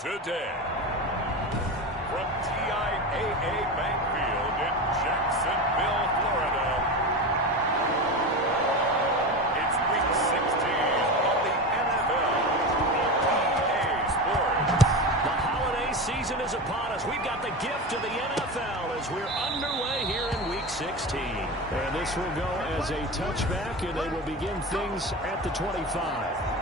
today. From TIAA Bank Field in Jacksonville, Florida, it's Week 16 of the NFL on EA Sports. The holiday season is upon us. We've got the gift of the NFL as we're underway here in Week 16. And this will go as a touchback, and they will begin things at the 25.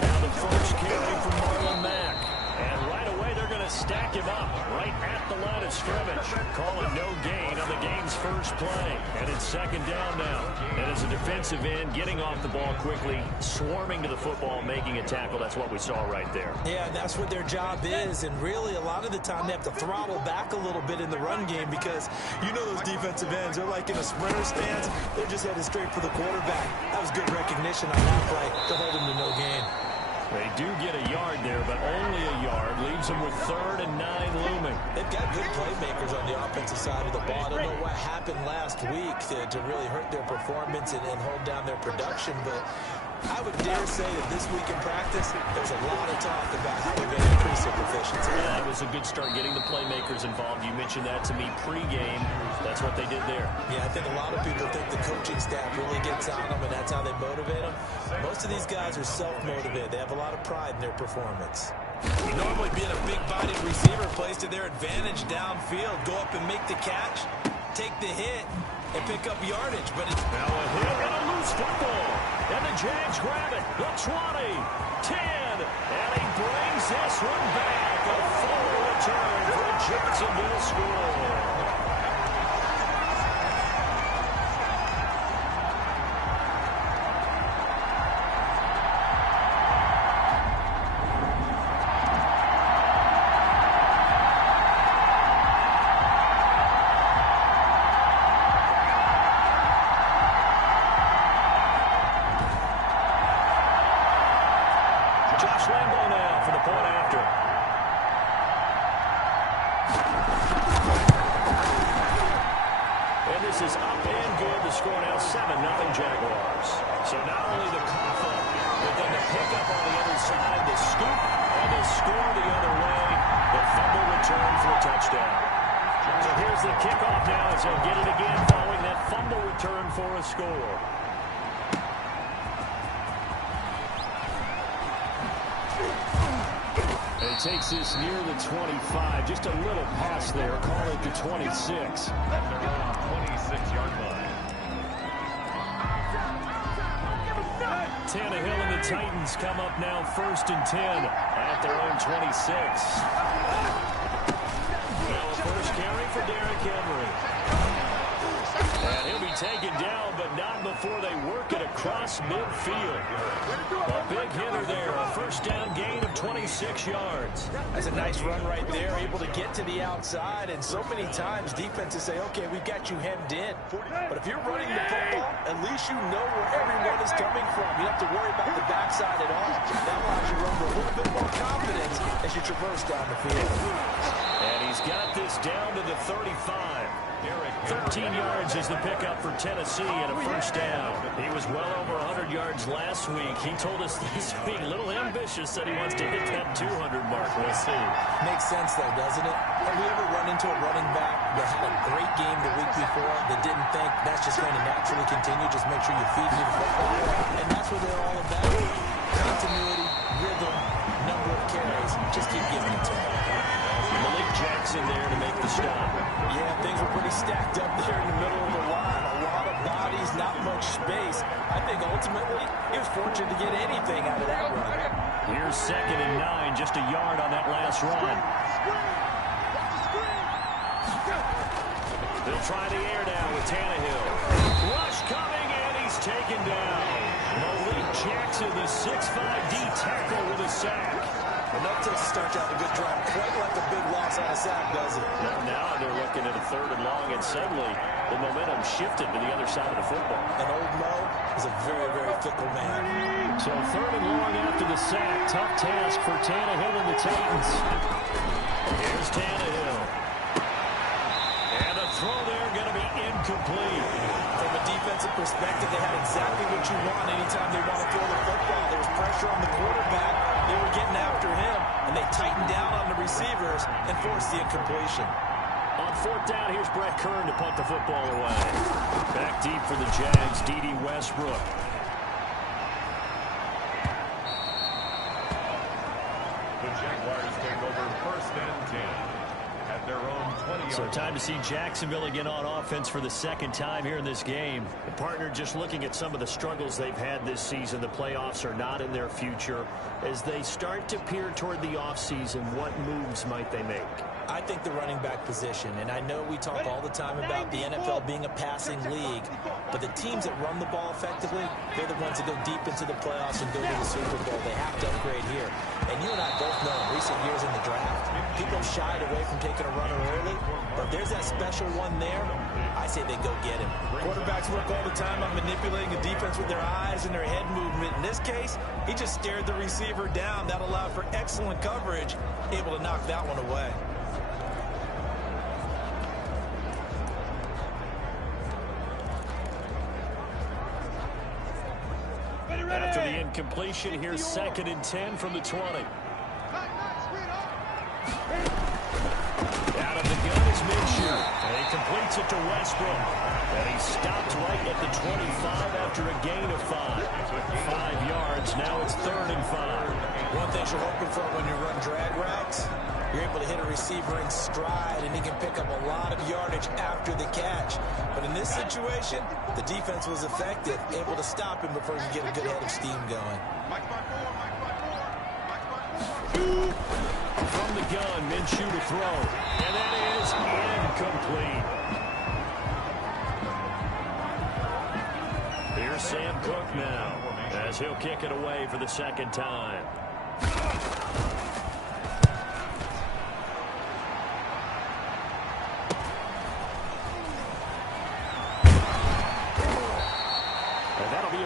Now the first carry from Marlon Mack. And right away they're going to stack him up right at the line of scrimmage. Calling no gain on the game's first play. And it's second down now. And as a defensive end, getting off the ball quickly, swarming to the football, making a tackle. That's what we saw right there. Yeah, that's what their job is. And really, a lot of the time, they have to throttle back a little bit in the run game because you know those defensive ends, they're like in a sprinter stance. They're just headed straight for the quarterback. That was good recognition on that play to hold him to no gain. They do get a yard there, but only a yard. Leaves them with 3rd and 9 looming. They've got good playmakers on the offensive side of the ball. I don't know what happened last week to really hurt their performance and hold down their production, but I would dare say that this week in practice, there's a lot of talk about how they're going to increase their proficiency. Yeah, it was a good start getting the playmakers involved. You mentioned that to me pregame. That's what they did there. Yeah, I think a lot of people think the coaching staff really gets on them, and that's how they motivate them. Most of these guys are self-motivated. They have a lot of pride in their performance. Normally being a big-bodied receiver plays to their advantage downfield. Go up and make the catch, take the hit, and pick up yardage. But it's now a hit and a loose football. And the Jags grab it. The 20, 10, and he brings this one back. A full return for a Jacksonville score. Is up and good. The score now 7-0 Jaguars. So not only the cough up, but then the pickup on the other side, the scoop, and the score the other way. The fumble return for a touchdown. So here's the kickoff now as they'll get it again following that fumble return for a score. It takes this near the 25. Just a little pass there. Call it the 26. They're on 26-yard line. Tannehill and the Titans come up now 1st and 10 at their own 26. Now a first carry for Derrick Henry. And he'll be taken down, but not before they work it across midfield. A big hitter there, a first down gain of 26 yards. That's a nice run right there, able to get to the outside. And so many times defenses say, okay, we've got you hemmed in. But if you're running the football, at least you know where everyone is coming from. You don't have to worry about the backside at all. That allows you to run with a little bit more confidence as you traverse down the field. And he's got this down to the 35. 13 yards is the pickup for Tennessee and a first down. He was well over 100 yards last week. He told us this week, a little ambitious, said he wants to hit that 200 mark. We'll see. Makes sense, though, doesn't it? Have we ever run into a running back that had a great game the week before that didn't think that's just going to naturally continue? Just make sure you feed me the football. And that's what they're all about. Continuity, rhythm, number of carries. Just keep giving it to him. Malik Jackson there to make the stop. Yeah, things were pretty stacked up there in the middle of the line. A lot of bodies, not much space. I think ultimately he was fortunate to get anything out of that run. Here's 2nd and 9, just a yard on that last run. They'll try the air now with Tannehill. Rush coming, and he's taken down. Malik Jackson, the 6'5" D tackle with a sack. That takes a start out a good drive. Quite like a big loss on a sack, does it? Now they're looking at a 3rd and long, and suddenly the momentum shifted to the other side of the football. And old Mo is a very, very fickle man. So 3rd and long after the sack. Tough task for Tannehill and the Titans. Here's Tannehill. And the throw there going to be incomplete. From a defensive perspective, they had exactly what you want anytime they want to throw the football. There was pressure on the quarterback. They were getting after him, and they tightened down on the receivers and forced the incompletion. On 4th down, here's Brett Kern to punt the football away. Back deep for the Jags, D.D. Westbrook. The Jaguars take over 1st and 10 at their own 20-yard. So time to see Jacksonville again on offense for the 2nd time here in this game. The partner, just looking at some of the struggles they've had this season, the playoffs are not in their future. As they start to peer toward the offseason, what moves might they make? I think the running back position, and I know we talk all the time about the NFL being a passing league, but the teams that run the ball effectively, they're the ones that go deep into the playoffs and go to the Super Bowl. They have to upgrade here. And you and I both know in recent years in the draft, people shied away from taking a runner early, but if there's that special one there, I say they go get him. Quarterbacks work all the time on manipulating the defense with their eyes and their head movement. In this case, he just stared the receiver down. That allowed for excellent coverage, able to knock that one away. After the incompletion, here's 2nd and 10 from the 20. Out of the gun is Minshew. And he completes it to Westbrook. And he stopped right at the 25 after a gain of 5. 5 yards. Now it's 3rd and 5. One thing you're hoping for when you run drag routes, you're able to hit a receiver in stride, and he can pick up a lot of yardage after the catch. But in this situation, the defense was effective, able to stop him before he could get a good head of steam going. From the gun, Minshew to throw. And that is incomplete. Here's Sam Cook now, as he'll kick it away for the 2nd time.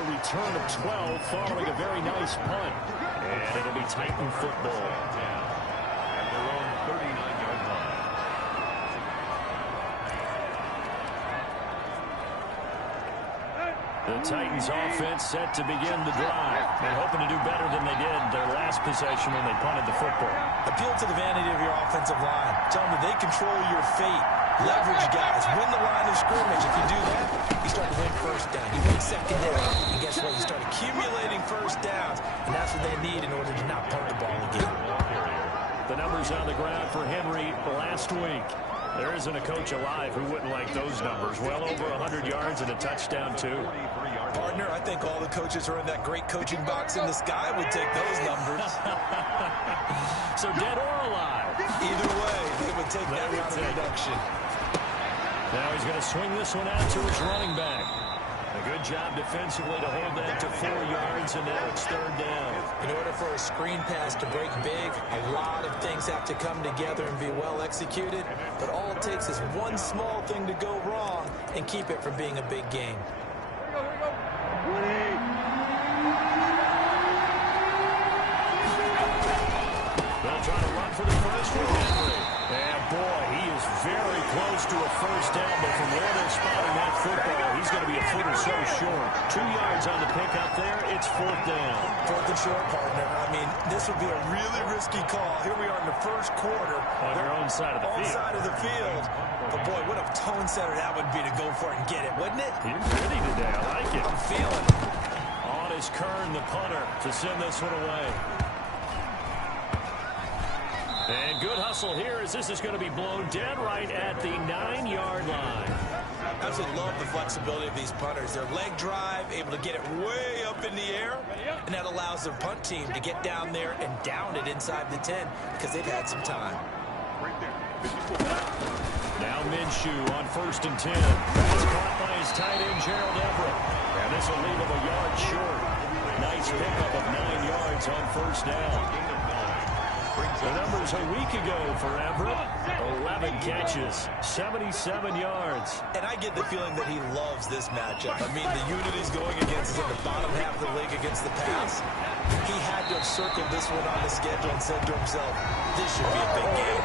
Return of 12 following a very nice punt. And it'll be Titan football. At their own 39-yard line. The Titans offense set to begin the drive. And hoping to do better than they did their last possession when they punted the football. Appeal to the vanity of your offensive line. Tell them that they control your fate. Leverage guys. Win the line of scrimmage. If you do that, you start to win 1st down. You win 2nd down. And guess what? You start accumulating 1st downs. And that's what they need in order to not punt the ball again. The numbers on the ground for Henry last week. There isn't a coach alive who wouldn't like those numbers. Well over 100 yards and a touchdown, too. Partner, I think all the coaches who are in that great coaching box in the sky would take those numbers. So dead or alive? Either way, they would take that round of reduction. Now he's going to swing this one out to his running back. A good job defensively to hold that to 4 yards, and now it's 3rd down. In order for a screen pass to break big, a lot of things have to come together and be well executed, but all it takes is one small thing to go wrong and keep it from being a big game. They'll try to run for the first with Henry. And boy, he is very close to a 1st down, but from where they're spotting that football, he's going to be a foot or so short. 2 yards on the pickup there. It's 4th down. 4th and short, partner. I mean, this would be a really risky call. Here we are in the 1st quarter. On your own side of the field. On side of the field. But boy, what a tone setter that would be to go for it and get it, wouldn't it? You're ready today. I like it. I'm feeling it. On is Kern, the punter, to send this one away. And good hustle here as this is going to be blown dead right at the 9-yard line. Absolutely love the flexibility of these punters. Their leg drive, able to get it way up in the air, and that allows their punt team to get down there and down it inside the 10 because they've had some time. Now Minshew on 1st and 10. That's caught by his tight end, Gerald Everett. And this will leave him a yard short. Nice pickup of 9 yards on 1st down. The numbers a week ago for Everett. 11 catches, 77 yards. And I get the feeling that he loves this matchup. I mean, the unit he's going against is in the bottom half of the league against the pass. He had to have circled this one on the schedule and said to himself, this should be a big game.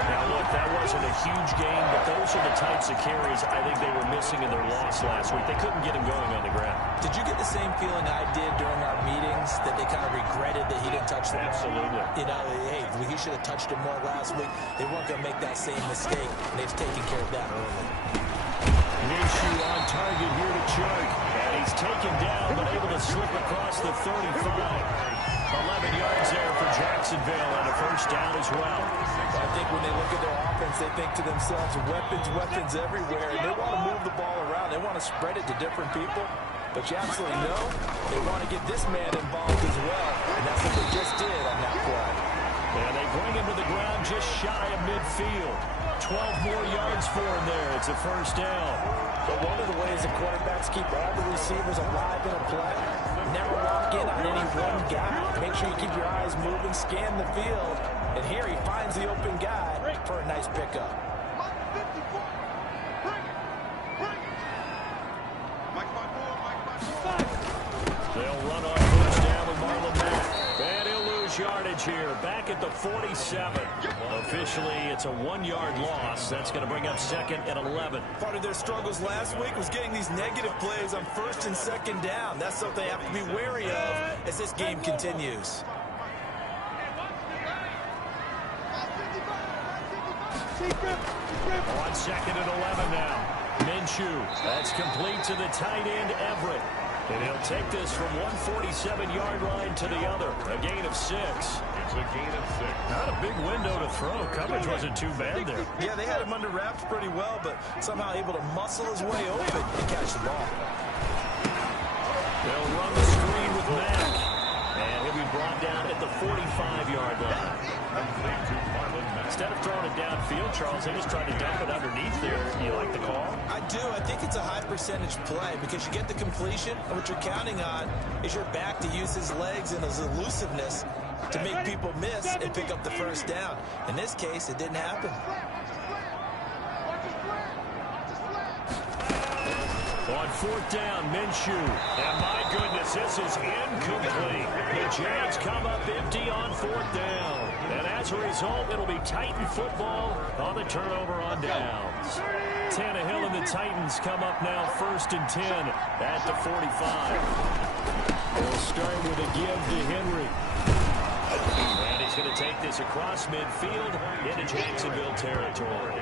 Now, look, that wasn't a huge game, but those are the types of carries I think they were missing in their loss last week. They couldn't get him going on the ground. Did you get the same feeling I did during our meetings, that they kind of regretted that he didn't touch the ball? Absolutely. You know, hey, he should have touched him more last week. They weren't going to make that same mistake, and they've taken care of that early. Minshew on target here to Chark. And he's taken down, but able to slip across the 35. 11 yards there for Jacksonville, and a first down as well. I think when they look at their offense, they think to themselves, weapons everywhere. And they want to move the ball around. They want to spread it to different people. But you absolutely know they want to get this man involved as well. And that's what they just did on that play. And they bring him to the ground just shy of midfield. 12 more yards for him there. It's a first down. But one of the ways the quarterbacks keep all the receivers alive in a play, never lock in on any one guy. Make sure you keep your eyes moving, scan the field. And here he finds the open guy for a nice pickup. They'll run on first down with Marlon Mack. And he'll lose yardage here. Back at the 47. Officially, it's a 1-yard loss. That's going to bring up second and 11. Part of their struggles last week was getting these negative plays on first and second down. That's something they have to be wary of as this game continues. On second and 11 now. Minshew. That's complete to the tight end, Everett. And he'll take this from 147-yard line to the other. A gain of 6. It's a gain of 6. Not a big window to throw. Coverage wasn't too bad there. Yeah, they had him under wraps pretty well, but somehow able to muscle his way open and catch the ball. They'll run the screen with Mack. And he'll be brought down at the 45-yard line. Instead of throwing it downfield, Charles, they just tried to dump it underneath there. You like the call? I do. I think it's a high percentage play because you get the completion, and what you're counting on is your back to use his legs and his elusiveness to make people miss and pick up the first down. In this case, it didn't happen. On fourth down, Minshew. And my goodness, this is incomplete. The Jags come up empty on fourth down. And as a result, it'll be Titan football on the turnover on downs. Tannehill and the Titans come up now first and 10 at the 45. They'll start with a give to Henry. And he's going to take this across midfield into Jacksonville territory.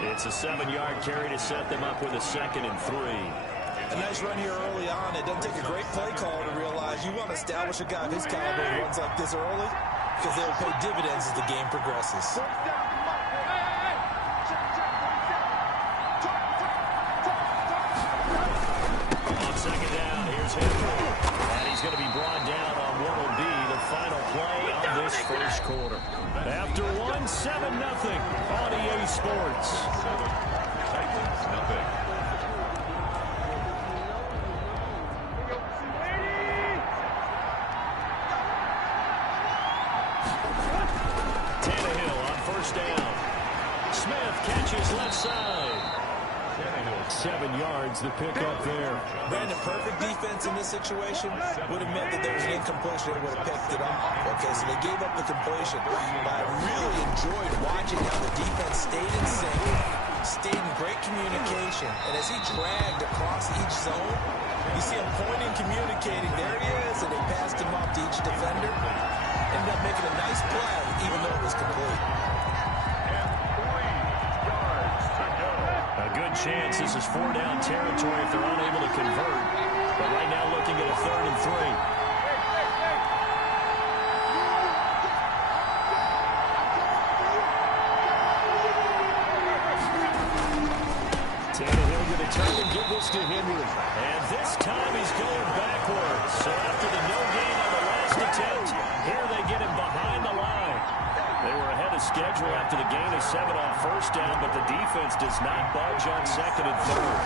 It's a 7-yard carry to set them up with a second and 3. A nice run here early on. It doesn't take a great play caller to realize you want to establish a guy of his caliber who runs like this early because they will pay dividends as the game progresses. On second down, here's Henry. And he's going to be brought down on what will be the final play of this first quarter. After 1, 7-0 on EA Sports. Titans, nothing. Tannehill on first down. Smith catches left side. 7 yards to pick up there. Brandon, perfect defense in this situation would have meant that there was an incompletion and would have picked it off. Okay, so they gave up the completion. But I really enjoyed watching how the defense stayed in sync, stayed in great communication. And as he dragged across each zone, you see him pointing, communicating. There he is, and they passed him off to each defender. Ended up making a nice play, even though it was complete. A good chance this is 4-down territory if they're unable to convert. But right now looking at a 3rd and 3. Tannehill going to turn and give this to Henry. And this time he's going backwards. So after the no gain on the last attempt, here they get him behind the line. They were ahead of schedule after the gain of 7 on first down, but the defense does not budge on second and 3rd.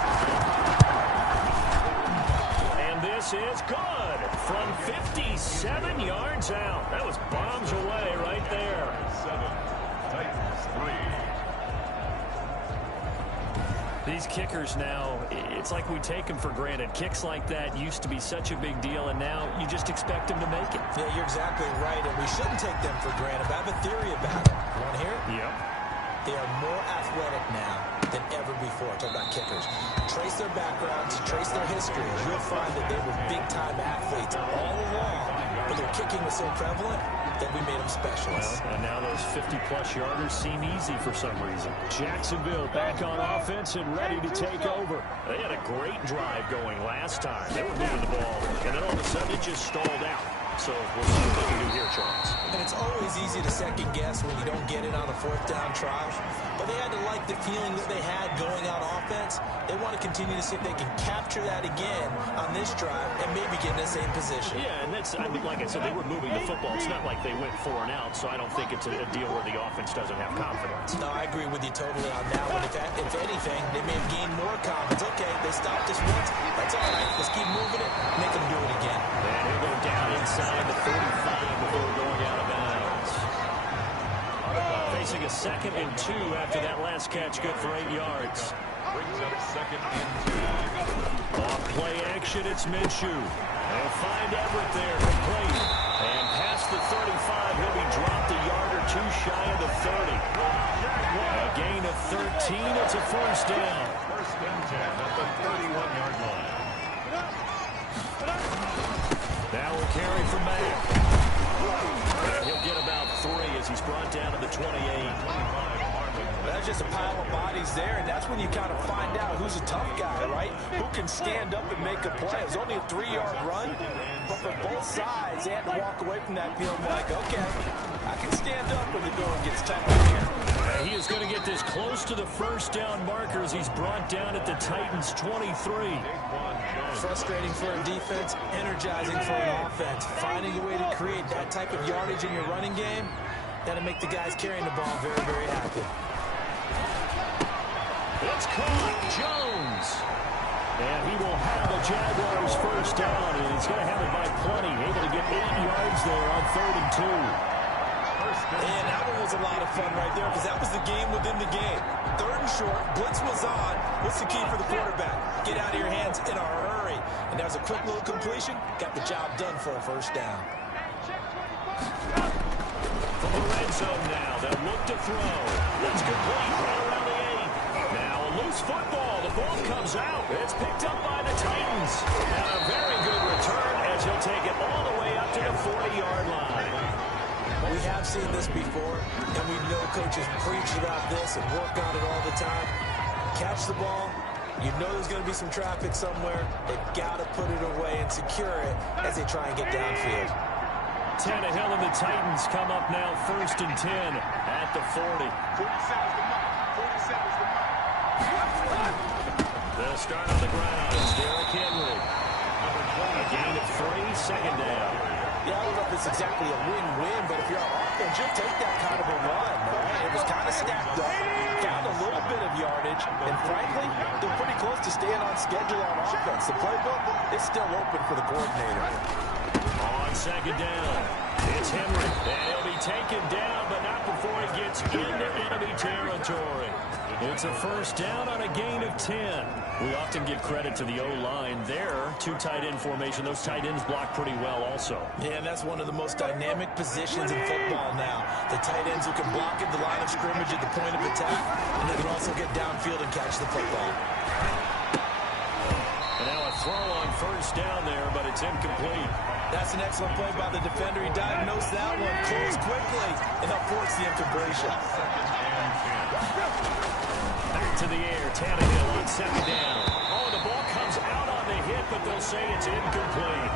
And this is good from 57 yards out. That was just bombs away right there. 7, Titans 3. These kickers now, it's like we take them for granted. Kicks like that used to be such a big deal, and now you just expect them to make it. Yeah, you're exactly right, and we shouldn't take them for granted. But I have a theory about it. You want to hear it? Yep. They are more athletic now than ever before. Talk about kickers. Trace their backgrounds, trace their history. You'll find that they were big-time athletes all along, but their kicking was so prevalent that we made them specialists. Well, and now those 50-plus yarders seem easy for some reason. Jacksonville back on offense and ready to take over. They had a great drive going last time. They were moving the ball, and then all of a sudden it just stalled out. So we'll see what they can do here, Charles. And it's always easy to second guess when you don't get it on a fourth down try. But they had to like the feeling that they had going out offense. They want to continue to see if they can capture that again on this drive and maybe get in the same position. Yeah, and that's, I mean, like I said, they were moving the football. It's not like they went 4 and out, so I don't think it's a deal where the offense doesn't have confidence. No, I agree with you totally on that one. If anything, they may have gained more confidence. Okay, they stopped us once. That's all right. Let's keep moving it. Make them do it again. And he'll go down inside the 35 before going out of bounds. Facing a 2nd and 2 after that last catch, good for 8 yards. Brings up 2nd and 2. Off play action, it's Minshew. They'll find Everett there, complete. And past the 35, he'll be dropped a yard or 2 shy of the 30. A gain of 13, it's a first down. 1st and 10 at the 31-yard line. Now we'll carry from Mack. And he'll get about 3 as he's brought down to the 28. That's just a pile of bodies there, and that's when you kind of find out who's a tough guy, right? Who can stand up and make a play. It was only a 3-yard run, but for both sides, they had to walk away from that feeling like, okay, I can stand up when the going gets tough here. He is going to get this close to the first down marker as he's brought down at the Titans' 23. Frustrating for a defense, energizing for an offense. Finding a way to create that type of yardage in your running game, that'll make the guys carrying the ball very, very happy. It's caught, Jones. And he will have the Jaguars first down, and he's going to have it by plenty. Able to get 8 yards there on 3rd and 2. And that one was a lot of fun right there because that was the game within the game. 3rd and short, blitz was on. What's the key for the quarterback? Get out of your hands in a hurry. And that was a quick little completion. Got the job done for a first down. From the red zone now, they'll look to throw. That's complete right around the 8. Now a loose football. The ball comes out. It's picked up by the Titans. And a very good return as he'll take it all the way up to the 40-yard line. We have seen this before, and we know coaches preach about this and work on it all the time. Catch the ball. You know there's going to be some traffic somewhere. They've got to put it away and secure it as they try and get downfield. Tannehill and the Titans come up now 1st and 10 at the 40. 47's the mark. 47's the mark. They'll start on the ground. It's Derrick Henry. A gain of 3, 2nd down. Yeah, I don't know if it's exactly a win-win, but if you're on offense, you'll take that kind of a run, right? It was kind of stacked up, found a little bit of yardage, and frankly, they're pretty close to staying on schedule on offense. The playbook is still open for the coordinator. On 2nd down, it's Henry, and he'll be taken down, but not before he gets into enemy territory. It's a first down on a gain of 10. We often give credit to the O-line there. 2 tight end formation. Those tight ends block pretty well also. Yeah, and that's one of the most dynamic positions in football now. The tight ends who can block at the line of scrimmage at the point of attack, and they can also get downfield and catch the football. And now a throw on first down there, but it's incomplete. That's an excellent play by the defender. He diagnosed that one, closed quickly, and they'll force the incompletion. Back to the air, Tannehill on 2nd down. Oh, the ball comes out on the hit, but they'll say it's incomplete.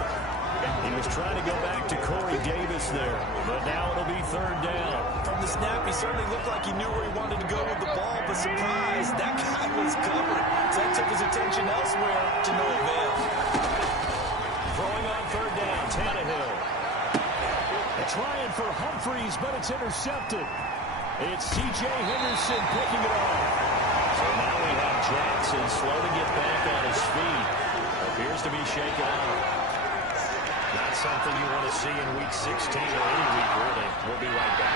He was trying to go back to Corey Davis there, but now it'll be 3rd down. From the snap, he certainly looked like he knew where he wanted to go with the ball, but surprise, that guy was covered. So that took his attention elsewhere to no avail. Throwing on 3rd down, Tannehill. They're trying for Humphreys, but it's intercepted. It's C.J. Henderson picking it off. So now we have Jackson slow to get back on his feet. Appears to be shaken out. Not something you want to see in Week 16 or any week be right back.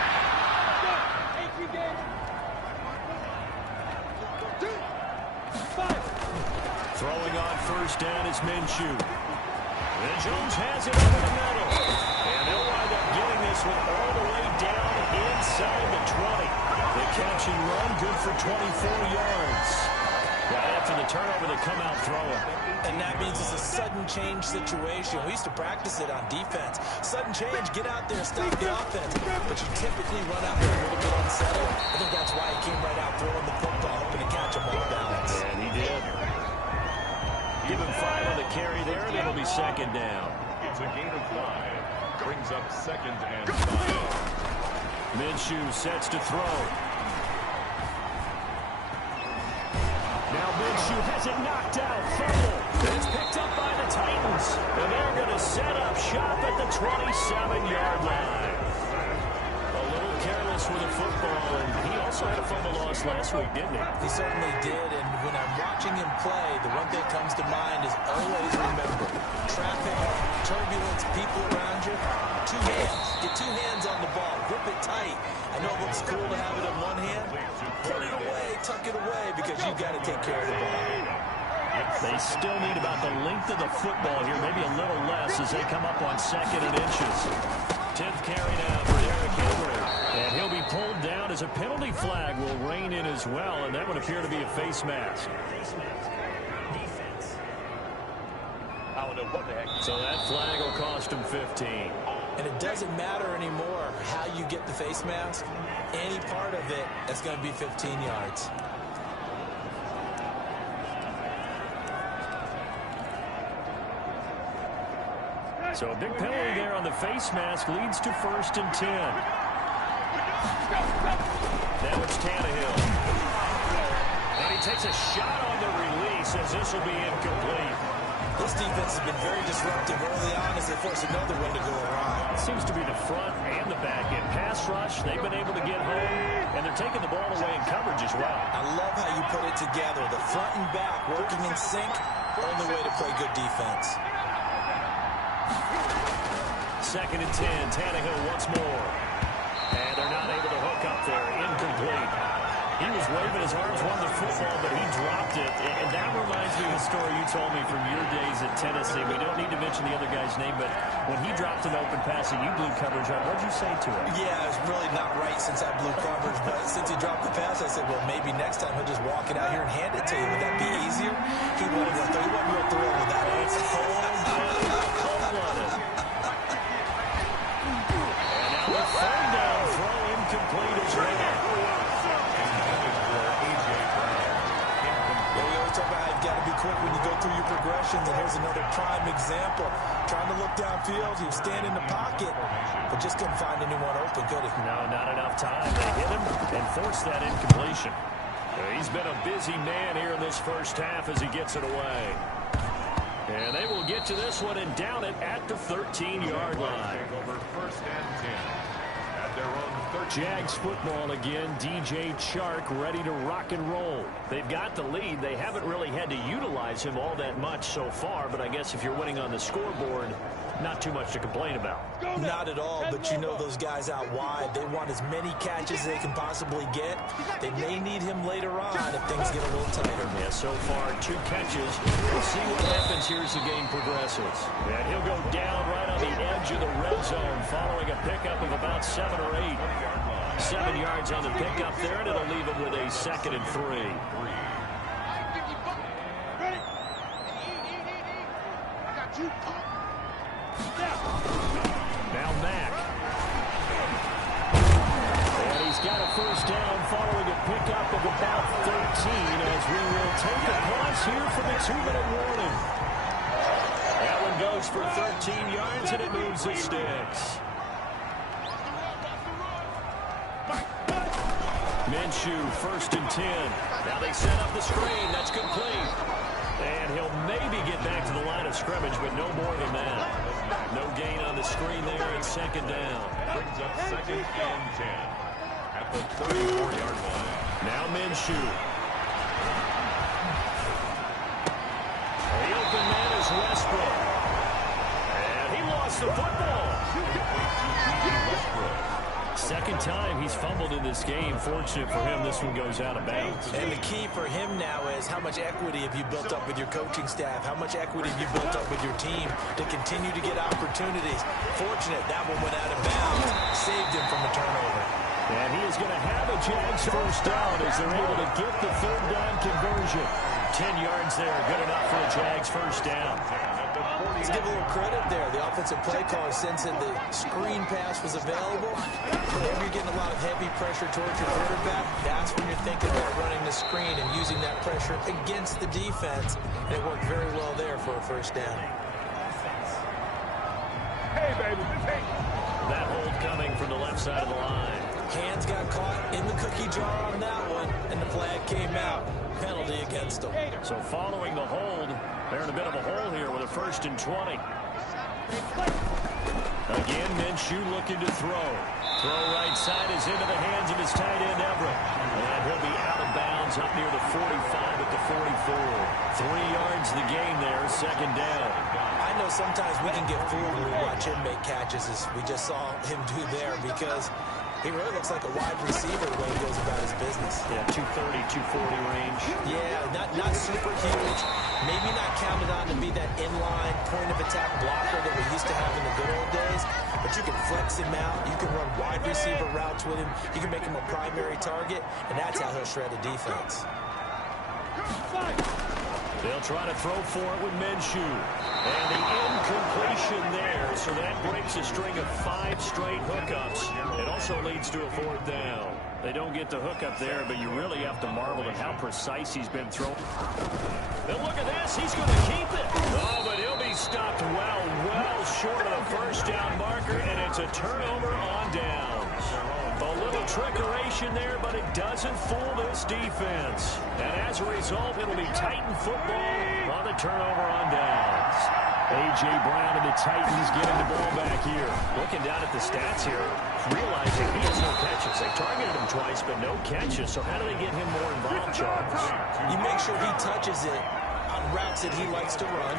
Throwing on first down is Minshew. And Jones has it over the middle. And they'll wind up getting this one all the way down inside the 20. The catch and run, good for 24 yards. Right after the turnover, they come out throwing. And that means it's a sudden change situation. We used to practice it on defense. Sudden change, get out there, stop the offense. But you typically run out there a little bit unsettled. I think that's why he came right out throwing the football, hoping to catch him off balance. And he did. Give him 5 on the carry there, and it'll be second down. It's a gain of 5. Brings up second and 5. Minshew sets to throw. Now Minshew has it knocked out. Fumble. It's picked up by the Titans. And they're going to set up shop at the 27-yard line. A little careless with the football, and he also had a fumble loss last week, didn't he? He certainly did, and when I'm watching him play, the one thing that comes to mind is always remember, traffic, turbulence, people around you, 2 hands. Get 2 hands on the ball. Grip it tight. I know it looks cool to have it in one hand. Put it away, tuck it away, because you've got to take care of the ball. They still need about the length of the football here, maybe a little less as they come up on second and inches. 10th carry now for Derrick Henry. And he'll be pulled down as a penalty flag will rein in as well, and that would appear to be a face mask. I don't know what the heck. So that flag will cost him 15. And it doesn't matter anymore how you get the face mask. Any part of it, that's going to be 15 yards. So a big penalty there on the face mask leads to 1st and 10. Now it's Tannehill. And he takes a shot on the release as this will be incomplete. This defense has been very disruptive early on as they force another one to go around. It seems to be the front and the back end. Pass rush, they've been able to get home, and they're taking the ball away in coverage as well. I love how you put it together. The front and back working in sync, only way to play good defense. 2nd and 10, Tannehill once more. And they're not able to hook up there. Incomplete. He was waving his arms, won the football, but he dropped it. And that reminds me of a story you told me from your days at Tennessee. We don't need to mention the other guy's name, but when he dropped an open pass and you blew coverage on, what did you say to him? Yeah, it's really not right since I blew coverage, but since he dropped the pass, I said, well, maybe next time he'll just walk it out here and hand it to you. Would that be easier? He wasn't real thrilled with that. It's cold-blooded. And now the 3rd down throw incomplete as well. Talk about how you've got to be quick when you go through your progressions, and here's another prime example. Trying to look downfield, he was standing in the pocket, but just couldn't find anyone open, could he? No, not enough time. They hit him and forced that incompletion. He's been a busy man here in this first half as he gets it away. And they will get to this one and down it at the 13-yard line. Over 1st and 10. At their own 13. Jags football again. DJ Chark ready to rock and roll. They've got the lead. They haven't really had to utilize him all that much so far, but I guess if you're winning on the scoreboard, not too much to complain about. Not at all, but you know those guys out wide, they want as many catches as they can possibly get. They may need him later on if things get a little tighter. Yeah, so far 2 catches. We'll see what happens here as the game progresses. And he'll go down right on the edge of the red zone following a pickup of about 7 or 8. 7 yards on the pickup there, and it'll leave him with a 2nd and 3. Now Mack. And he's got a 1st down following a pickup of about 13 as we will take a pause here for the 2-minute warning. That one goes for 13 yards and it moves the sticks. Minshew, 1st and 10. Now they set up the screen. That's complete. And he'll maybe get back to the line of scrimmage, but no more than that. No gain on the screen there, and 2nd down. Brings up 2nd and 10 at the 34-yard line. Now Minshew. The open man is Westbrook. And he lost the football. Second time he's fumbled in this game. Fortunate for him, this one goes out of bounds. And the key for him now is how much equity have you built up with your coaching staff? How much equity have you built up with your team to continue to get opportunities? Fortunate that one went out of bounds, saved him from a turnover. And he is going to have a Jags first down as they're able to get the third down conversion. 10 yards there, good enough for a Jags first down. Let's give a little credit there. The offensive play caller sensed that the screen pass was available. Whenever you're getting a lot of heavy pressure towards your quarterback, that's when you're thinking about running the screen and using that pressure against the defense. And it worked very well there for a first down. Hey, baby. Hey. That hold coming from the left side of the line. Hands got caught in the cookie jar on that one, and the flag came out. Penalty against them. So following the hold, they're in a bit of a hole here with a 1st and 20. Again, Minshew looking to throw. Throw right side is into the hands of his tight end, Everett. And he'll be out of bounds up near the 45 at the 44. 3 yards the gain there, second down. I know sometimes we can get fooled when we watch him make catches, as we just saw him do there, because he really looks like a wide receiver the way he goes about his business. Yeah, 230, 240 range. Yeah, not super huge. Maybe not counted on to be that inline point-of-attack blocker that we used to have in the good old days. But you can flex him out. You can run wide receiver routes with him. You can make him a primary target, and that's how he'll shred a defense. They'll try to throw for it with Minshew. And the incompletion there, so that breaks a string of 5 straight hookups. It also leads to a 4th down. They don't get the hookup there, but you really have to marvel at how precise he's been thrown. And look at this, he's going to keep it. Oh, but he'll be stopped well short of the first down marker, and it's a turnover on downs. A little trickeration there, but it doesn't fool this defense. And as a result, it'll be Titan football on the turnover on downs. A.J. Brown and the Titans getting the ball back here. Looking down at the stats here, realizing he has no catches. They targeted him twice, but no catches. So how do they get him more involved, Charles? You make sure he touches it on routes that he likes to run.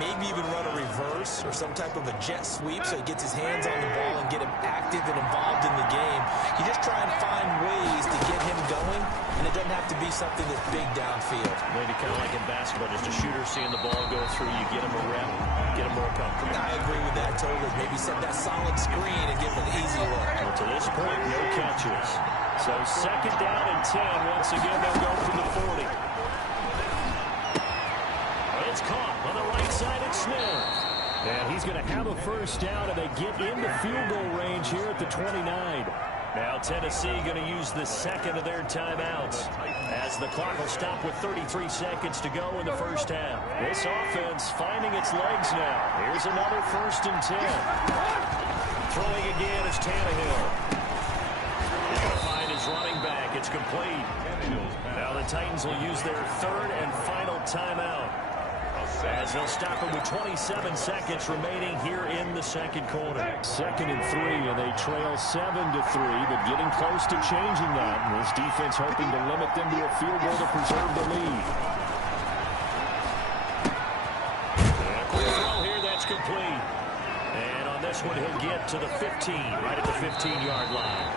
Maybe even run a reverse or some type of a jet sweep so he gets his hands on the ball and get him active and involved in the game. You just try and find ways to get him going, and it doesn't have to be something that's big downfield. Maybe kind of like in basketball, just a shooter seeing the ball go through, you get him a rep, get him more comfortable. I agree with that totally. Maybe set that solid screen and give him an easy look. Well, to this point, no catches. So second down and 10. Once again, they'll go from the 40. It's caught on the right side at Smith. And he's going to have a first down, and they get into field goal range here at the 29. Now Tennessee going to use the second of their timeouts as the clock will stop with 33 seconds to go in the first half. This offense finding its legs now. Here's another 1st and 10. Throwing again is Tannehill. He's going to find his running back. It's complete. Now the Titans will use their 3rd and final timeout, as they'll stop it with 27 seconds remaining here in the second quarter. 2nd and 3, and they trail 7-3, but getting close to changing that. And this defense hoping to limit them to a field goal to preserve the lead. And a quick throw here, that's complete. And on this one, he'll get to the 15, right at the 15-yard line.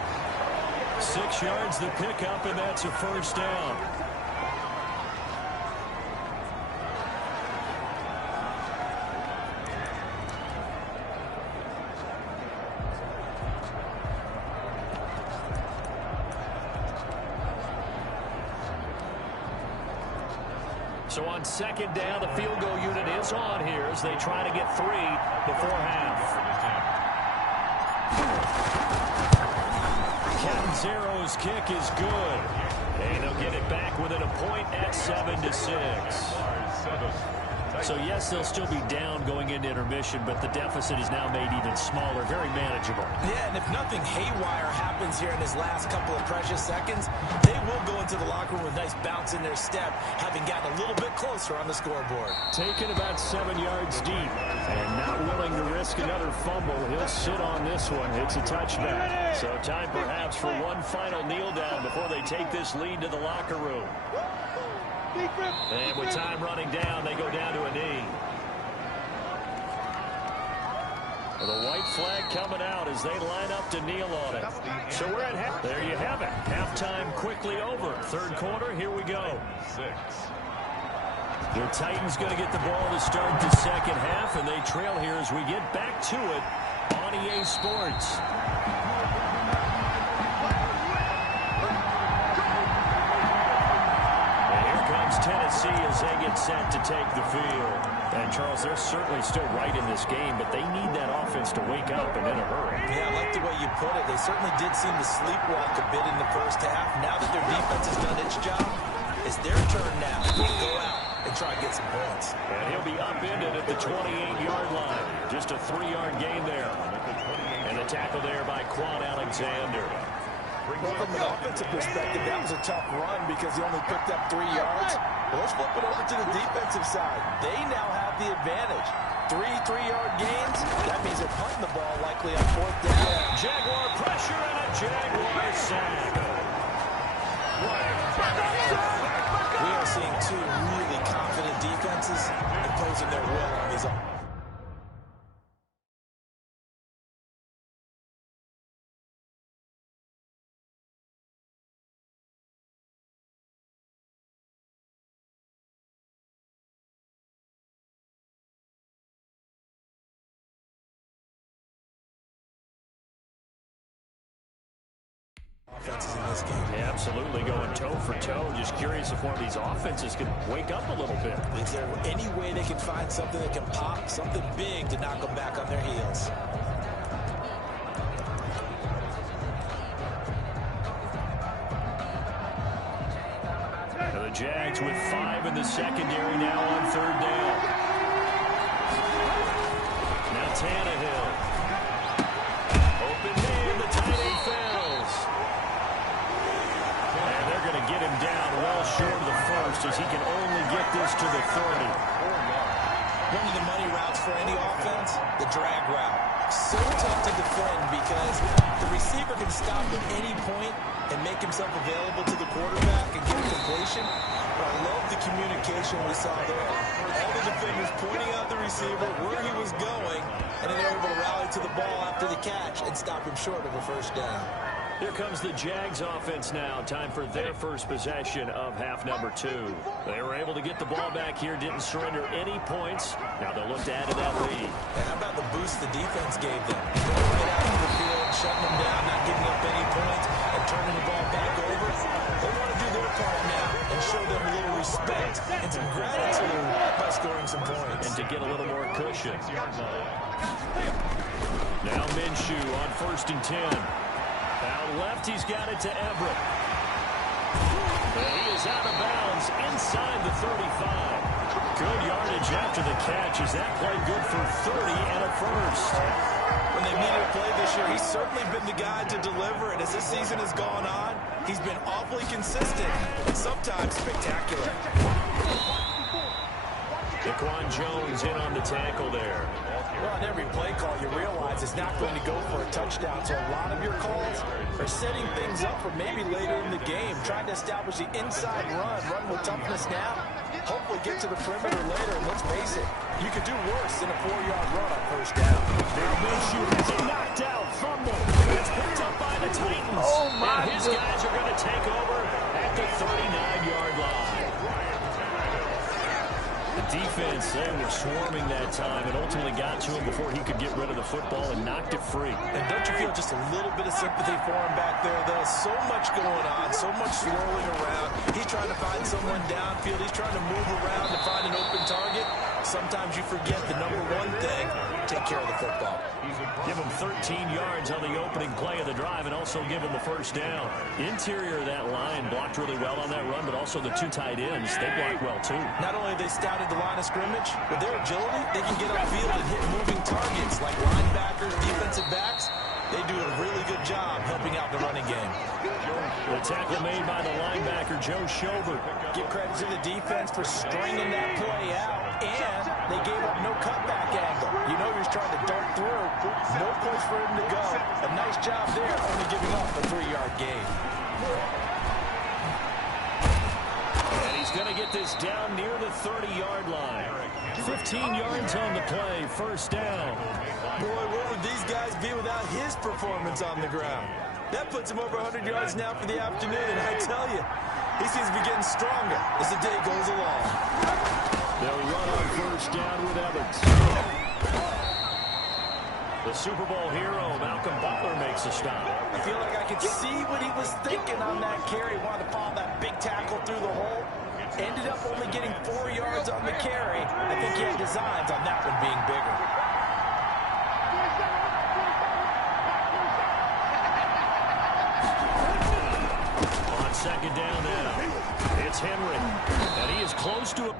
6 yards the pickup, and that's a first down. So on second down, the field goal unit is on here as they try to get 3 before half. Catanzero's kick is good. And they'll get it back within a point at 7-6. So, yes, they'll still be down going into intermission, but the deficit is now made even smaller, very manageable. Yeah, and if nothing haywire happens here in his last couple of precious seconds, they will go into the locker room with a nice bounce in their step, having gotten a little bit closer on the scoreboard. Taken about 7 yards deep and not willing to risk another fumble. He'll sit on this one. It's a touchback. So time perhaps for one final kneel down before they take this lead to the locker room. And with time running down, they go down to a knee. The white flag coming out as they line up to kneel on it. So we're at half. There you have it. Halftime quickly over. Third quarter, here we go. The Titans going to get the ball to start the second half, and they trail here as we get back to it on EA Sports. Tennessee as they get set to take the field. And, Charles, they're certainly still right in this game, but they need that offense to wake up and in a hurry. Yeah, I like the way you put it. They certainly did seem to sleepwalk a bit in the first half. Now that their defense has done its job, it's their turn now to go out and try to get some points. And he'll be upended at the 28-yard line. Just a 3-yard gain there. And the tackle there by Quan Alexander. Well, from an offensive perspective, that was a tough run because he only picked up 3 yards. Well, let's flip it over to the defensive side. They now have the advantage. 3 3-yard gains. That means they're punting the ball likely on 4th down. Jaguar pressure and a Jaguar sack. We are seeing two really confident defenses imposing their will on these offenses. In this game. Yeah, absolutely, going toe for toe. Just curious if one of these offenses can wake up a little bit. Is there any way they can find something that can pop, something big to knock them back on their heels? And the Jags with 5 in the secondary now on 3rd down. Now Tannehill. Open man, the tight end fails. And they're going to get him down well short of the first as he can only get this to the 30. One of the money routes for any offense, the drag route. So tough to defend because the receiver can stop at any point and make himself available to the quarterback and get a completion. But I love the communication we saw there. All the defenders pointing out the receiver, where he was going, and then they're able to rally to the ball after the catch and stop him short of a first down. Here comes the Jags offense now. Time for their first possession of half number 2. They were able to get the ball back here, didn't surrender any points. Now they'll look to add to that lead. And how about the boost the defense gave them? Going right out of the field, shutting them down, not giving up any points, and turning the ball back over. They want to do their part now and show them a little respect and some gratitude by scoring some points. And to get a little more cushion. Now Minshew on 1st and 10. Out left, he's got it to Everett. And he is out of bounds inside the 35. Good yardage after the catch as that play good for 30 and a first. When they needed a play this year, he's certainly been the guy to deliver. And as this season has gone on, he's been awfully consistent and sometimes spectacular. Daquan Jones in on the tackle there. Well, on every play call, you realize it's not going to go for a touchdown. So a lot of your calls are setting things up for maybe later in the game, trying to establish the inside run with toughness now, hopefully get to the perimeter later. And let's face it, you could do worse than a 4-yard run on 1st down. Now Minshew has a knocked out fumble. It's picked up by the Titans. Oh, my. And his guys are going to take over at the 39-yard line. The defense, they were swarming that time and ultimately got to him before he could get rid of the football and knocked it free. And don't you feel just a little bit of sympathy for him back there, though? So much going on, so much swirling around. He's trying to find someone downfield. He's trying to move around to find an open target. Sometimes you forget the number one thing, take care of the football. Give him 13 yards on the opening play of the drive and also give him the first down. Interior of that line blocked really well on that run, but also the 2 tight ends, they blocked well too. Not only have they scouted the line of scrimmage, with their agility, they can get upfield and hit moving targets like linebackers, defensive backs. They do a really good job helping out the running game. The tackle made by the linebacker, Joe Schobert. Give credit to the defense for stringing that play out, and they gave up no cutback angle. You know he was trying to dart through. No place for him to go. A nice job there, only giving up a 3-yard gain. And he's going to get this down near the 30-yard line. 15 yards on the play, first down. Boy, where would these guys be without his performance on the ground? That puts him over 100 yards now for the afternoon, and I tell you, he seems to be getting stronger as the day goes along. They'll run on first down with Evans. The Super Bowl hero, Malcolm Butler, makes a stop. I feel like I could see what he was thinking on that carry. Wanted to follow that big tackle through the hole. Ended up only getting 4 yards on the carry. I think he had designs on that one being bigger. On second down now, it's Henry. And he is close to a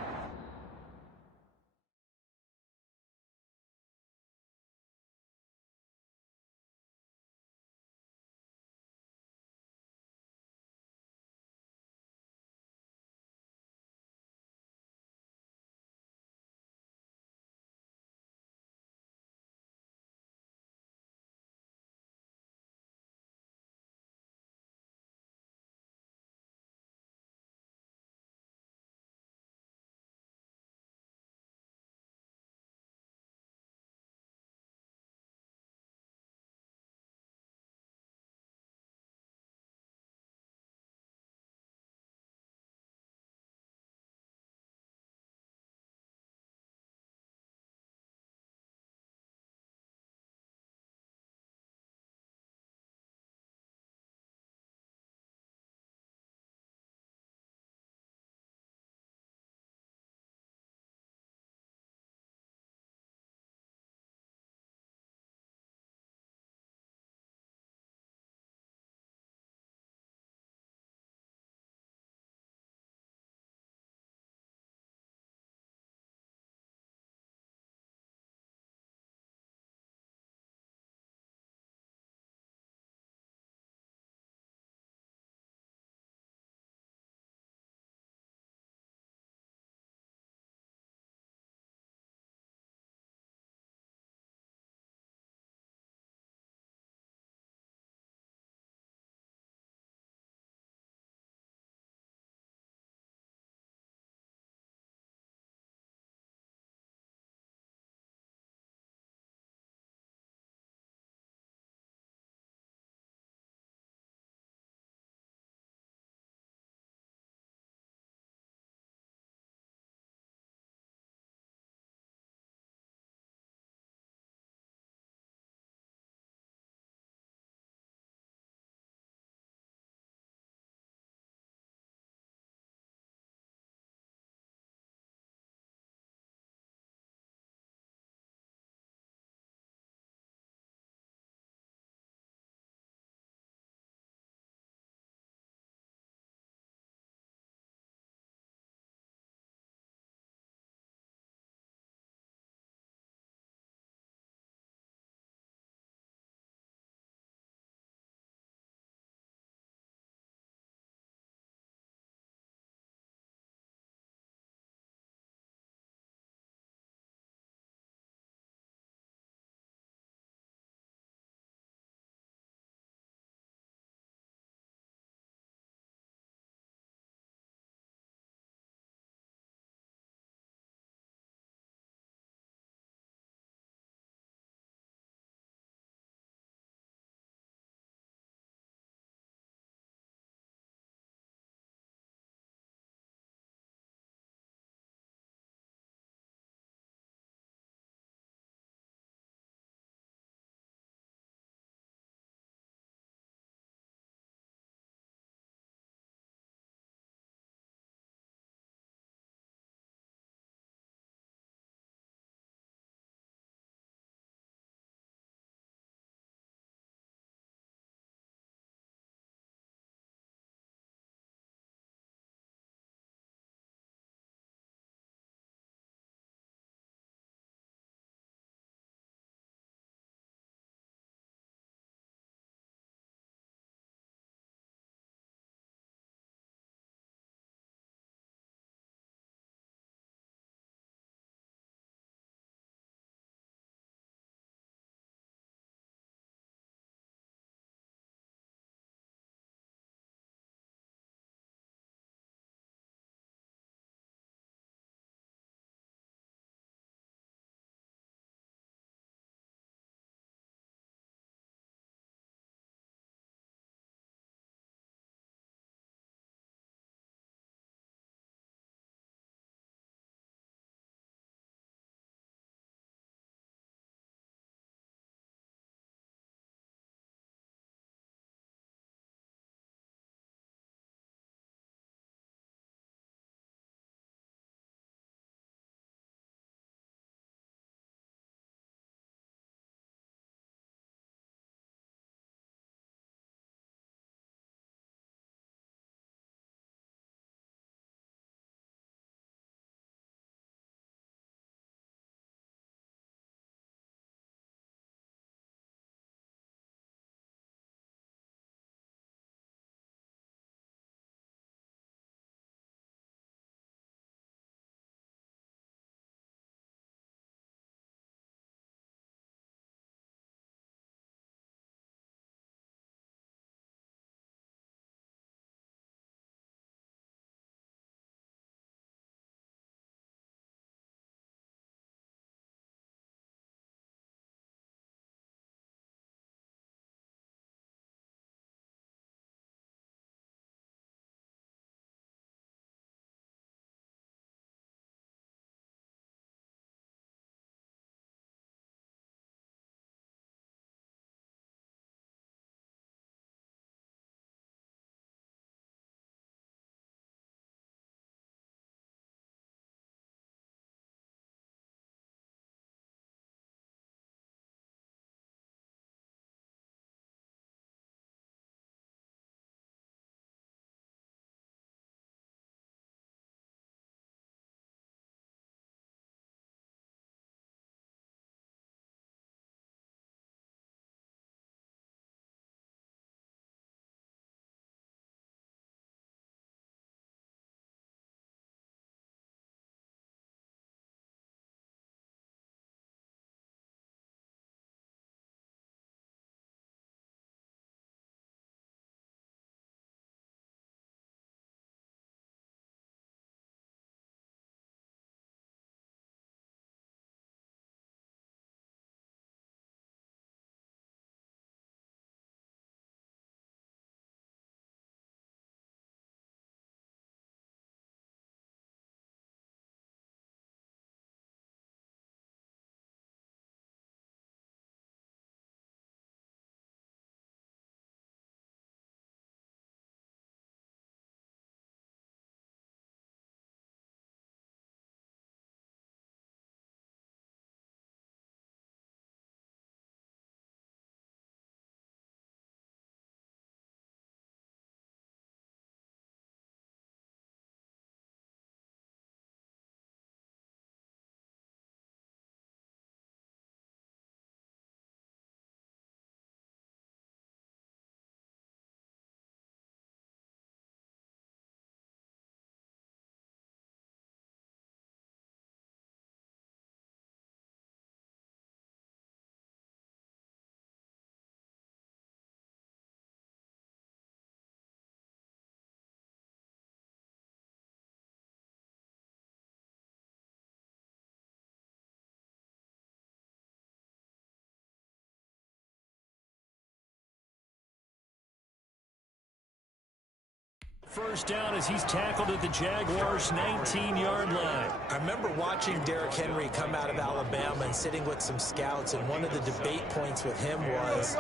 first down as he's tackled at the Jaguars' 19-yard line. I remember watching Derrick Henry come out of Alabama and sitting with some scouts, and one of the debate points with him was,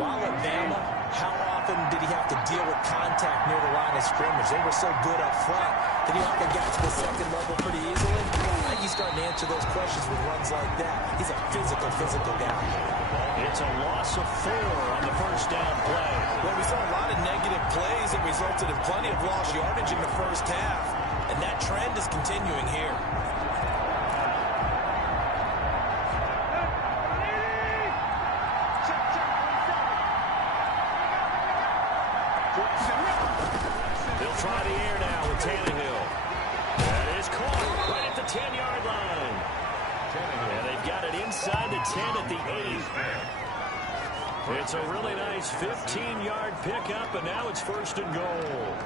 while at Bama, how often did he have to deal with contact near the line of scrimmage? They were so good up front that he often got to the second level pretty easily. I think he's starting to answer those questions with runs like that. He's a physical guy. It's a loss of 4 on the first down play. Well, we saw a lot of negative plays that resulted in plenty of lost yardage in the first half, and that trend is continuing here. They'll try the air now with Tannehill. That is caught right at the 10-yard line. And they've got it inside the 10 at the 8. It's a really nice 15-yard pickup, and now it's first and goal.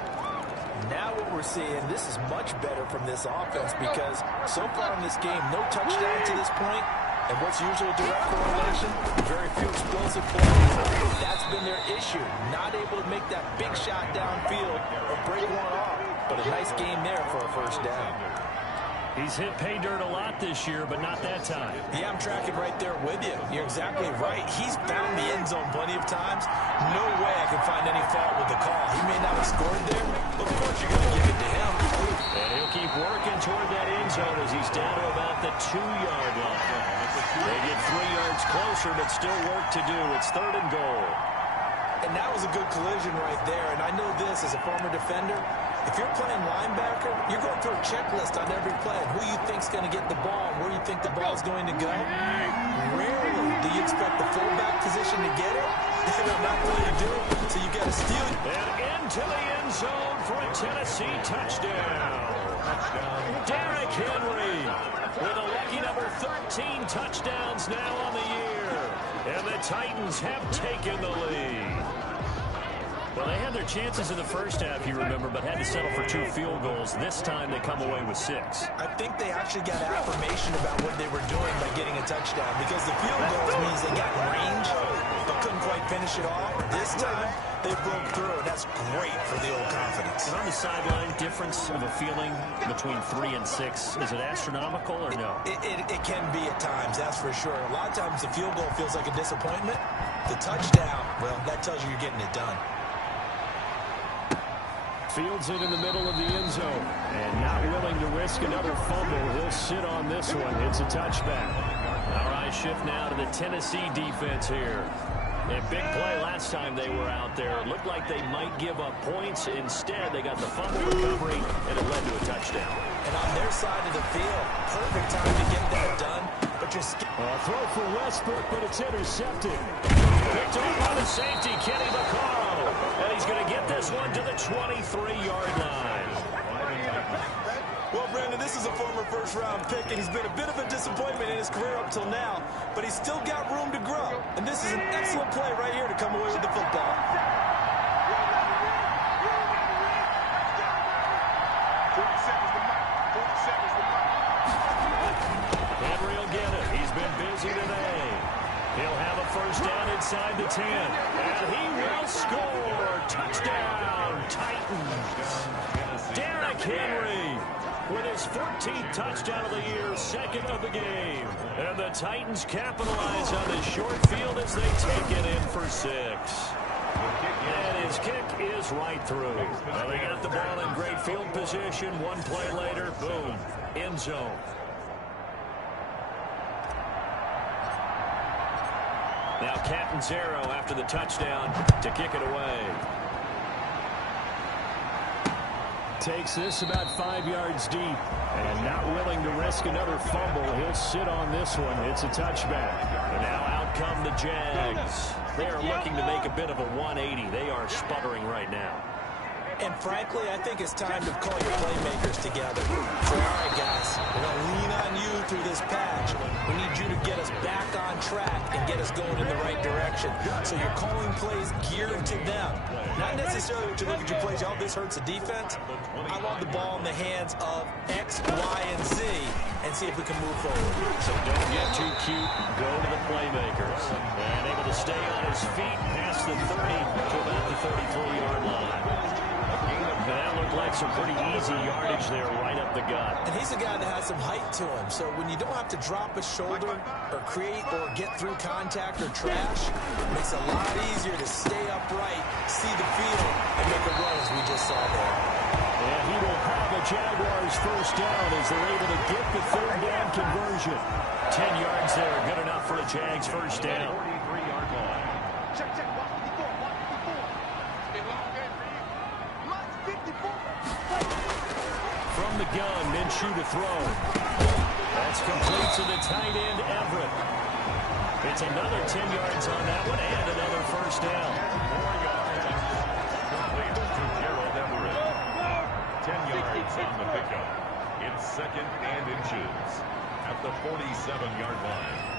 Now what we're seeing, this is much better from this offense because so far in this game, no touchdown to this point. And what's usually a direct correlation? Very few explosive plays. That's been their issue. Not able to make that big shot downfield or break one off. But a nice game there for a first down. He's hit pay dirt a lot this year, but not that time. Yeah, I'm tracking right there with you. You're exactly right. He's found the end zone plenty of times. No way I can find any fault with the call. He may not have scored there, but of course you're going to give it to him. And he'll keep working toward that end zone as he's down to about the 2-yard line. They get 3 yards closer, but still work to do. It's third and goal. And that was a good collision right there. And I know this as a former defender. If you're playing linebacker, you're going through a checklist on every play. Who you think's going to get the ball, where you think the ball's going to go. Rarely do you expect the fullback position to get it. They're not going to do it, so you got to steal it. And into the end zone for a Tennessee touchdown. Derrick Henry with a lucky number 13 touchdowns now on the year. And the Titans have taken the lead. Well, they had their chances in the first half, you remember, but had to settle for 2 field goals. This time they come away with 6. I think they actually got affirmation about what they were doing by getting a touchdown because the field goals means they got range but couldn't quite finish it off. This time they broke through, and that's great for the old confidence. And on the sideline, difference of a feeling between 3 and 6, is it astronomical or no? It can be at times, that's for sure. A lot of times the field goal feels like a disappointment. The touchdown, well, that tells you you're getting it done. Fields it in the middle of the end zone. And not willing to risk another fumble. He'll sit on this one. It's a touchback. All right, shift now to the Tennessee defense here. A big play last time they were out there. It looked like they might give up points. Instead, they got the fumble recovery, and it led to a touchdown. And on their side of the field, perfect time to get that done. But you're throw for Westbrook, but it's intercepted. Picked off by the safety, Kenny Vaccaro. And he's going to get this one to the 23-yard line. Well, Brandon, this is a former first-round pick, and he's been a bit of a disappointment in his career up till now, but he's still got room to grow. And this is an excellent play right here to come away with the football. Henry will get it. He's been busy today. He'll have a first down inside the 10. And he will score. Touchdown, Titans. Derrick Henry with his 14th touchdown of the year, 2nd of the game. And the Titans capitalize on this short field as they take it in for 6. And his kick is right through. Well, they got the ball in great field position. One play later, boom, end zone. Now Catanzaro after the touchdown to kick it away. Takes this about 5 yards deep. And not willing to risk another fumble. He'll sit on this one. It's a touchback. And now out come the Jags. They are looking to make a bit of a 180. They are sputtering right now. And frankly, I think it's time to call your playmakers together. Say, all right, guys, we're going to lean on you through this patch. We need you to get us back on track and get us going in the right direction. So you're calling plays geared to them. Not necessarily what you look at your plays, oh, this hurts the defense. I want the ball in the hands of X, Y, and Z and see if we can move forward. So don't get too cute. Go to the playmakers. And able to stay on his feet past the 30 to about the 33-yard line. like some pretty easy yardage there right up the gut. And he's a guy that has some height to him. So when you don't have to drop a shoulder or create or get through contact or trash, it makes it a lot easier to stay upright, see the field, and make a run as we just saw there. And he will have a Jaguars first down as they're able to get the third down conversion. 10 yards there, good enough for a Jags first down. 43-yard line. Check, check, watch 54, watch 54. From the gun, Minshew to throw. That's complete to the tight end, Everett. It's another 10 yards on that one and another first down. 4 yards. Complete to Gerald Everett. 10 yards on the pickup. It's second and inches at the 47-yard line.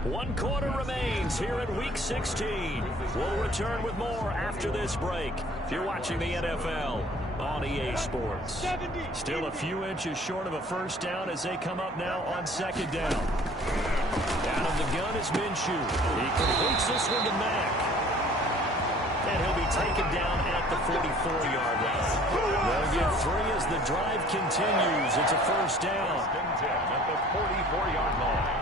1 quarter remains here in Week 16. We'll return with more after this break. You're watching the NFL on EA Sports. Still a few inches short of a first down as they come up now on second down. Out of the gun is Minshew. He completes this one to Mack. And he'll be taken down at the 44-yard line. They'll get 3 as the drive continues. It's a first down. At the 44-yard line.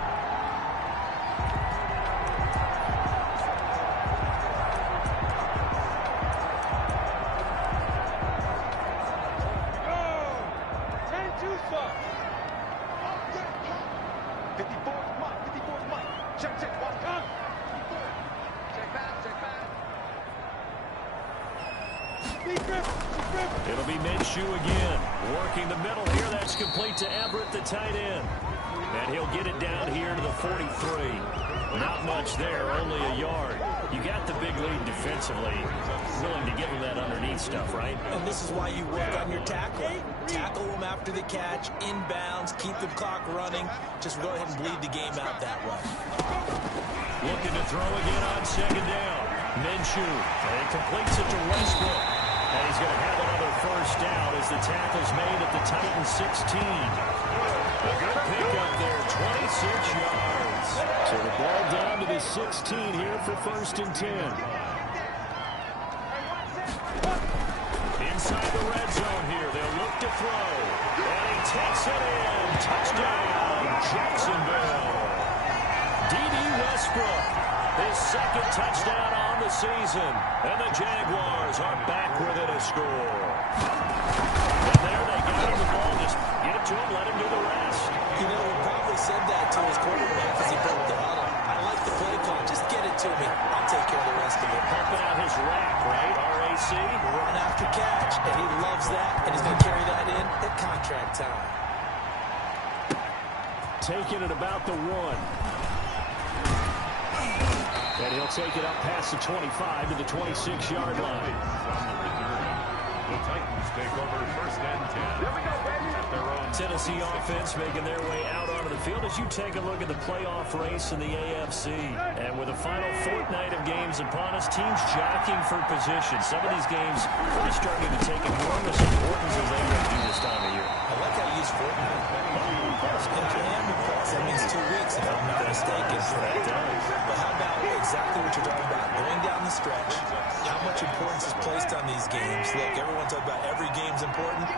It'll be Minshew again. Working the middle here. That's complete to Everett, the tight end. And he'll get it down here to the 43. Not much there, only a yard. You got the big lead defensively. Willing to give him that underneath stuff, right? And this is why you work on your tackling. Tackle them after the catch, inbounds, keep the clock running. Just go ahead and bleed the game out that way. Looking to throw again on second down. Minshew, and he completes it to Westbrook. And he's going to have another first down as the tackle's made at the Titans 16. A good pickup there, 26 yards. So the ball down to the 16 here for first and 10. Inside the red zone here, they'll look to throw. And he takes it in. Touchdown, Jacksonville. D.D. Westbrook, his second touchdown on the season. And the Jaguars are back within a score. And there they got him the ball. Just get it to him, let him do the rest. You know, he probably said that to his quarterback as he broke the huddle. I like the play call. Just get it to me. I'll take care of the rest of it. Pumping out his rack, right? RAC. Run after catch, and he loves that, and he's going to carry that in at contract time. Taking it about the 1. And he'll take it up past the 25 to the 26-yard line. The Titans take over first and 10. Here we go, baby. At their own Tennessee offense making their way out onto the field as you take a look at the playoff race in the AFC. And with the final fortnight of games upon us, teams jockeying for position. Some of these games really starting to take enormous importance as they really do this time of year. I like how you use fortnight. That means 2 weeks, if I'm not mistaken. But how about exactly what you're talking about? Going down the stretch, how much importance is placed on these games? Look, everyone talks about every game's important.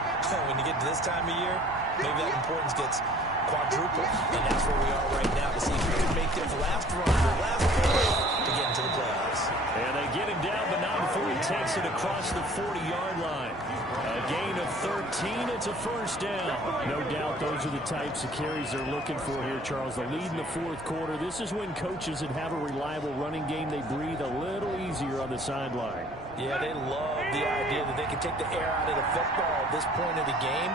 When you get to this time of year, maybe that importance gets quadrupled. And that's where we are right now to see who can make their last run, their last push to get into the playoffs. And they get him down, but not before he takes it across the 40-yard line. A gain of 13, it's a first down. No doubt those are the types of carries they're looking for here, Charles. The lead in the fourth quarter. This is when coaches that have a reliable running game, they breathe a little easier on the sideline. Yeah, they love the idea that they can take the air out of the football at this point of the game.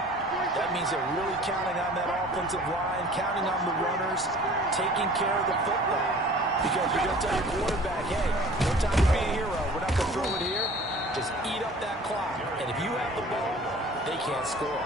That means they're really counting on that offensive line, counting on the runners, taking care of the football. Because you're going to tell your quarterback, hey, no time to be a hero. We're not going to throw it here. Just eat up that clock. And if you have the ball, they can't score.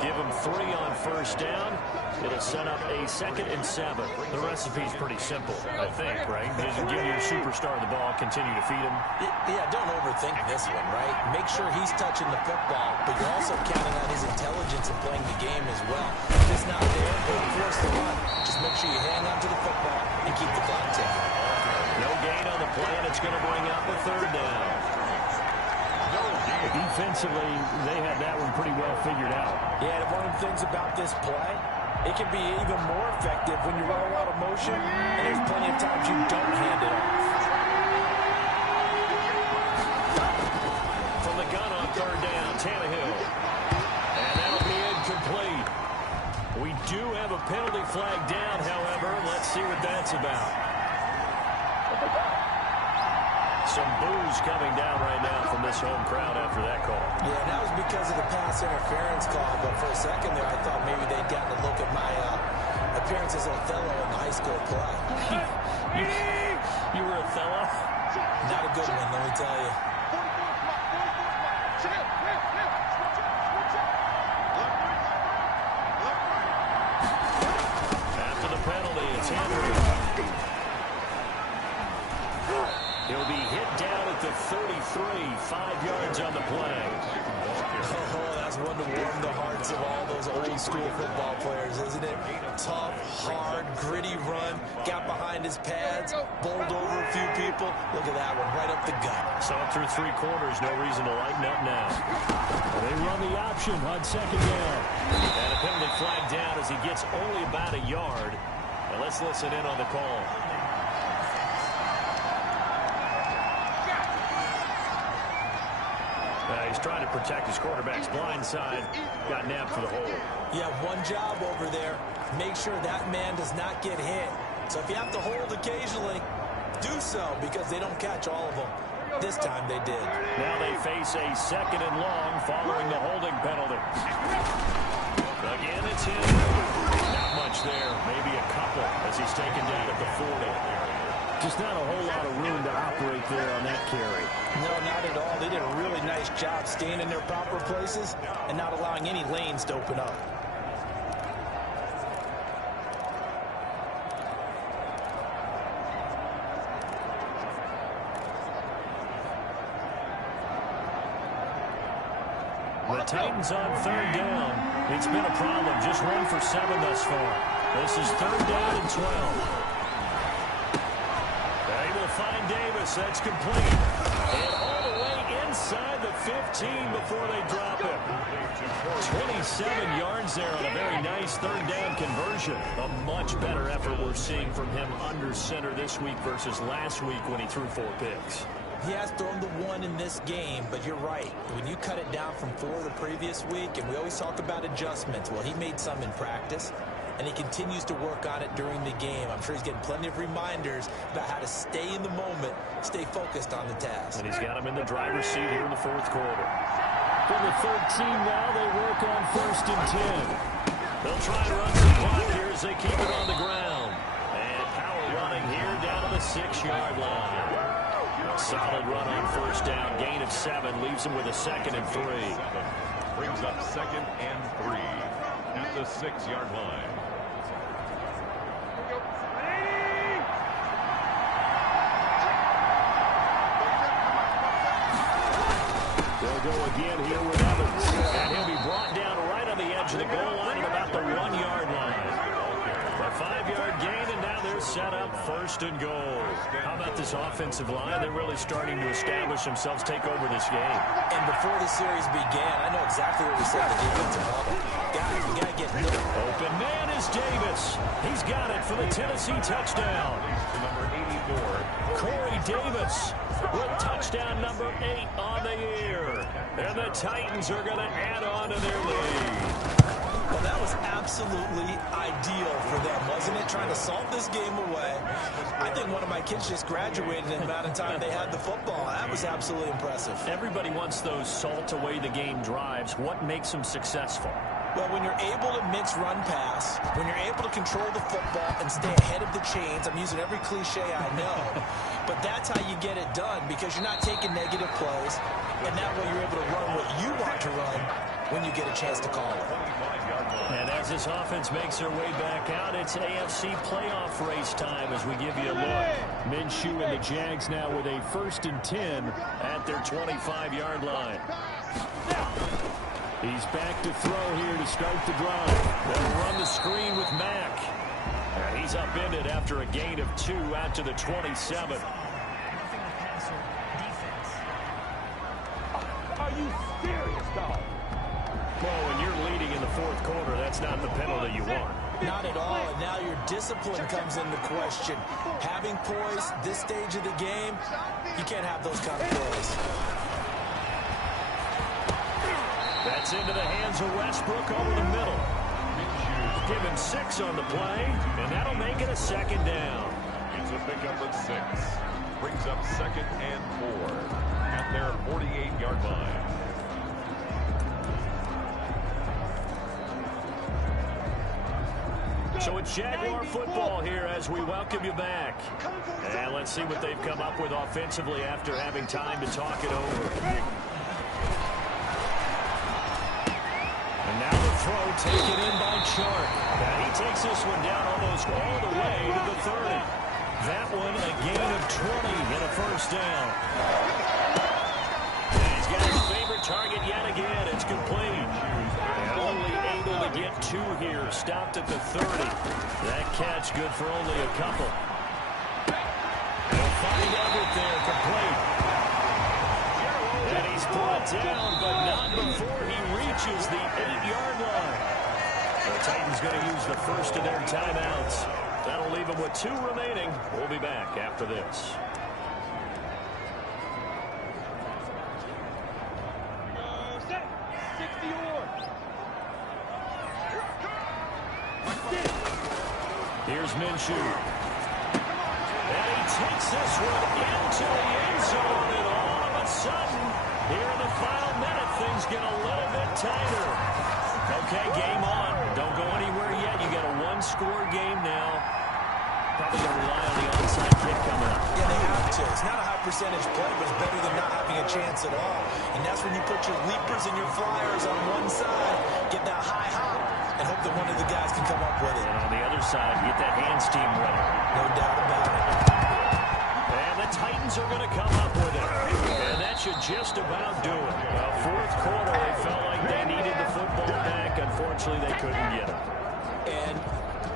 Give them 3 on first down. It'll set up a 2nd and 7. The recipe's pretty simple, I think, right? Just give your superstar the ball, continue to feed him. Yeah, don't overthink this one, right? Make sure he's touching the football, but you're also counting on his intelligence in playing the game as well. If it's not there, don't force the run. Just make sure you hang on to the football and keep the clock ticking. No gain on the play, and it's going to bring up a 3rd down. Defensively, they had that one pretty well figured out. Yeah, and one of the things about this play, it can be even more effective when you run a lot of motion, and there's plenty of times you don't hand it off. From the gun on third down, Tannehill. And that'll be incomplete. We do have a penalty flag down, however. Let's see what that's about. Some boos coming down right now from this home crowd after that call. Yeah, and that was because of the pass interference call, but for a second there, I thought maybe they'd gotten a look at my appearance as Othello in the high school play. You were Othello? Not a good one, let me tell you. After the penalty, it's Henry. He'll be hit down at the 33, 5 yards on the play. Oh, that's one to warm the hearts of all those old school football players, isn't it? Tough, hard, gritty run, got behind his pads, bowled over a few people. Look at that one, right up the gut. Saw it through 3 quarters, no reason to lighten up now. They run the option on second down. And a penalty flag down as he gets only about a yard. And let's listen in on the call. He's trying to protect his quarterback's blind side. Got nabbed for the hold. You have one job over there. Make sure that man does not get hit. So if you have to hold occasionally, do so, because they don't catch all of them. This time they did. Now they face a 2nd and long following the holding penalty. Again, it's him. Not much there. Maybe a couple as he's taken down at the 40. Just not a whole lot of room to operate there on that carry. No, not at all. They did a really nice job staying in their proper places and not allowing any lanes to open up. The Titans on 3rd down. It's been a problem. Just 1 for 7 thus far. This is 3rd down and 12. They will find Davis. That's complete. And all the way inside the 15 before they drop him. 27 yards there on a very nice 3rd down conversion. A much better effort we're seeing from him under center this week versus last week when he threw 4 picks. He has thrown the 1 in this game, but you're right. When you cut it down from 4 the previous week, and we always talk about adjustments, well, he made some in practice, and he continues to work on it during the game. I'm sure he's getting plenty of reminders about how to stay in the moment, stay focused on the task. And he's got him in the driver's seat here in the 4th quarter. From the 13 now, they work on 1st and 10. They'll try to run some clock here as they keep it on the ground. And power running here down to the 6-yard line. Solid run on 1st down. Gain of 7 leaves him with a 2nd and 3. Brings up 2nd and 3 at the 6-yard line. They'll go again here with Evans. And he'll be brought down right on the edge of the goal line at about the 1-yard line. A 5-yard gain, and now they're set up 1st and goal. How about this offensive line? They're really starting to establish themselves, take over this game. And before the series began, I know exactly what we said to defensive level. Guys, we got to get rid of it. Open man is Davis. He's got it for the Tennessee touchdown. Number 84. Corey Davis with touchdown number 8 on the year. And the Titans are going to add on to their lead. Well, that was absolutely ideal for them, wasn't it? Trying to salt this game away. I think one of my kids just graduated in the amount of time they had the football. That was absolutely impressive. Everybody wants those salt away the game drives. What makes them successful? Well, when you're able to mix run pass, when you're able to control the football and stay ahead of the chains, I'm using every cliche I know, but that's how you get it done because you're not taking negative plays, and that way you're able to run what you want to run when you get a chance to call it. And as this offense makes their way back out, it's AFC playoff race time as we give you a look. Minshew and the Jags now with a 1st and 10 at their 25-yard line. He's back to throw here to start the drive. They'll run the screen with Mack. And he's upended after a gain of 2 out to the 27. Are you serious, dog? Well, when you're leading in the fourth quarter, that's not the penalty you want. Not at all, and now your discipline comes into question. Having poise this stage of the game, you can't have those kind of plays. That's into the hands of Westbrook over the middle. Give him 6 on the play, and that'll make it a second down. It's a pickup of 6. Brings up 2nd and 4 at their 48-yard line. So it's Jaguar football here as we welcome you back. And let's see what they've come up with offensively after having time to talk it over. And now the throw taken in by Chark. And he takes this one down almost all the way to the 30. That one a gain of 20 and a first down. And he's got his favorite target yet again. It's complete. And only able to get 2 here. Stopped at the 30. That catch good for only a couple. They'll find Everett there, complete. And he's brought down, but not before he reaches the 8-yard line. The Titans going to use the first of their timeouts. That'll leave them with 2 remaining. We'll be back after this. Here's Minshew. And he takes this one into the end zone, and all of a sudden, here in the final minute, things get a little bit tighter. Okay, game on. Don't go anywhere yet. You got a 1-score game now. Probably going to rely on the onside kick coming up. Yeah, they have to. It's not a high percentage play, but it's better than not having a chance at all. And that's when you put your leapers and your flyers on one side, get that high hop, and hope that one of the guys can come up with it. And on the other side, get that hands team ready. No doubt about it. And the Titans are going to come up with it. And that should just about do it. Well, fourth quarter, they felt like they needed the football back. Unfortunately, they couldn't get it. And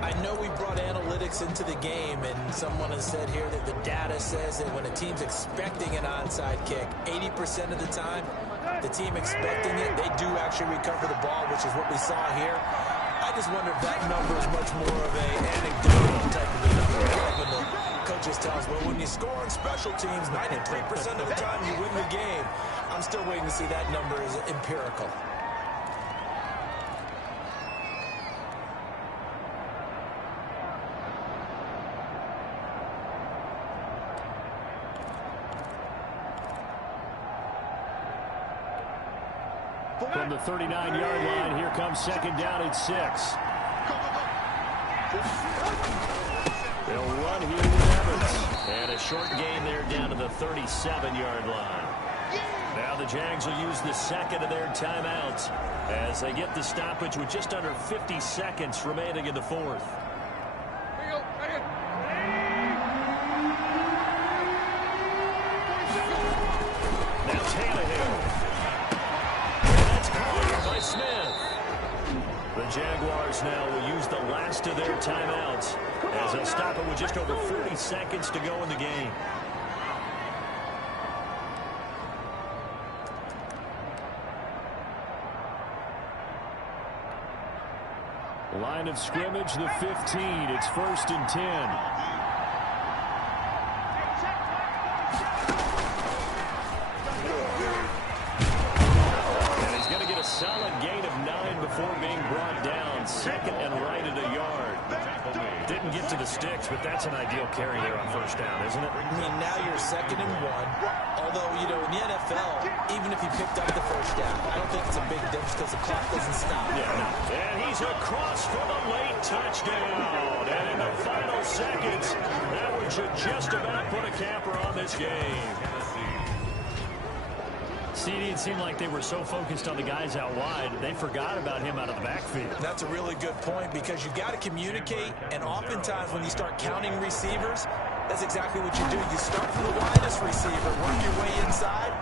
I know we brought analytics into the game, and someone has said here that the data says that when a team's expecting an onside kick, 80% of the time, the team expecting it, they do actually recover the ball, which is what we saw here. I just wonder if that number is much more of an anecdotal type of a number. Like when the coaches tell us, well, when you score on special teams, 93% of the time you win the game. I'm still waiting to see that number is empirical. From the 39-yard line, here comes second down at 6. They'll run here with Evans. And a short gain there down to the 37-yard line. Now the Jags will use the second of their timeouts as they get the stoppage with just under 50 seconds remaining in the fourth. Now Tannehill. Smith. The Jaguars now will use the last of their timeouts as they'll stop it with just over 40 seconds to go in the game. Line of scrimmage, the 15. It's 1st and 10. Solid gain of 9 before being brought down. 2nd and right at a yard. Didn't get to the sticks, but that's an ideal carry there on 1st down, isn't it? I mean, now you're 2nd and 1. Although, you know, in the NFL, even if you picked up the 1st down, I don't think it's a big difference because the clock doesn't stop. Yeah, no. And he's across for the late touchdown. And in the final seconds, that one should just about put a capper on this game. CD, it seemed like they were so focused on the guys out wide, they forgot about him out of the backfield. That's a really good point because you've got to communicate, and oftentimes when you start counting receivers, that's exactly what you do. You start from the widest receiver, work your way inside.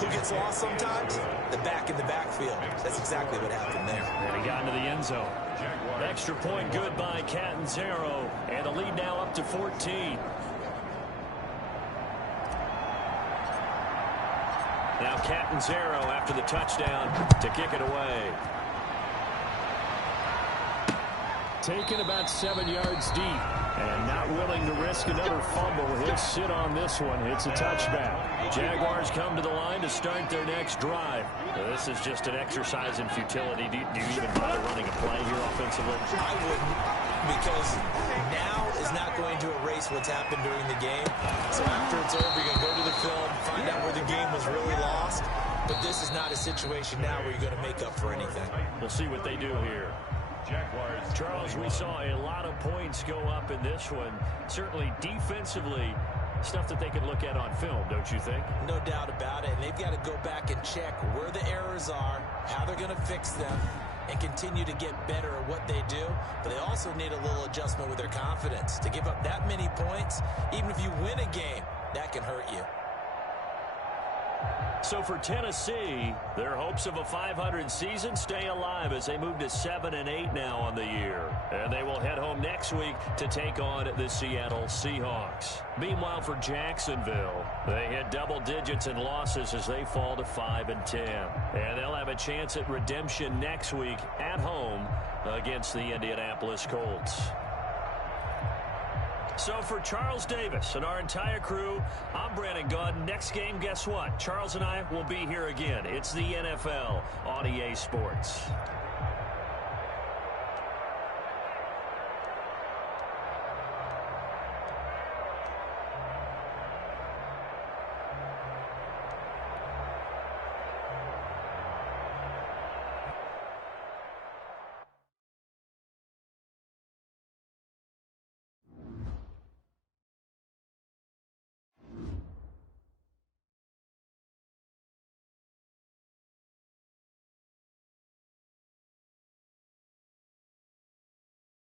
Who gets lost sometimes? The back in the backfield. That's exactly what happened there. And he got into the end zone. Extra point good by Catanzaro, and the lead now up to 14. Now Catanzaro after the touchdown to kick it away. Taken about 7 yards deep and not willing to risk another fumble. He'll sit on this one. It's a touchback. Jaguars come to the line to start their next drive. Now, this is just an exercise in futility. Do you even bother running a play here offensively? I wouldn't, because now is not going to erase what's happened during the game. So after it's over, you're going to go to the film, find out where the game was really lost. But this is not a situation now where you're going to make up for anything. We'll see what they do here. Jaguars. Charles, we saw a lot of points go up in this one. Certainly defensively, stuff that they can look at on film, don't you think? No doubt about it. And they've got to go back and check where the errors are, how they're going to fix them, and continue to get better at what they do. But they also need a little adjustment with their confidence. To give up that many points, even if you win a game, that can hurt you. So for Tennessee, their hopes of a 500 season stay alive as they move to 7-8 now on the year. And they will head home next week to take on the Seattle Seahawks. Meanwhile, for Jacksonville, they hit double digits in losses as they fall to 5-10. And they'll have a chance at redemption next week at home against the Indianapolis Colts. So for Charles Davis and our entire crew, I'm Brandon Gaudin. Next game, guess what? Charles and I will be here again. It's the NFL on EA Sports.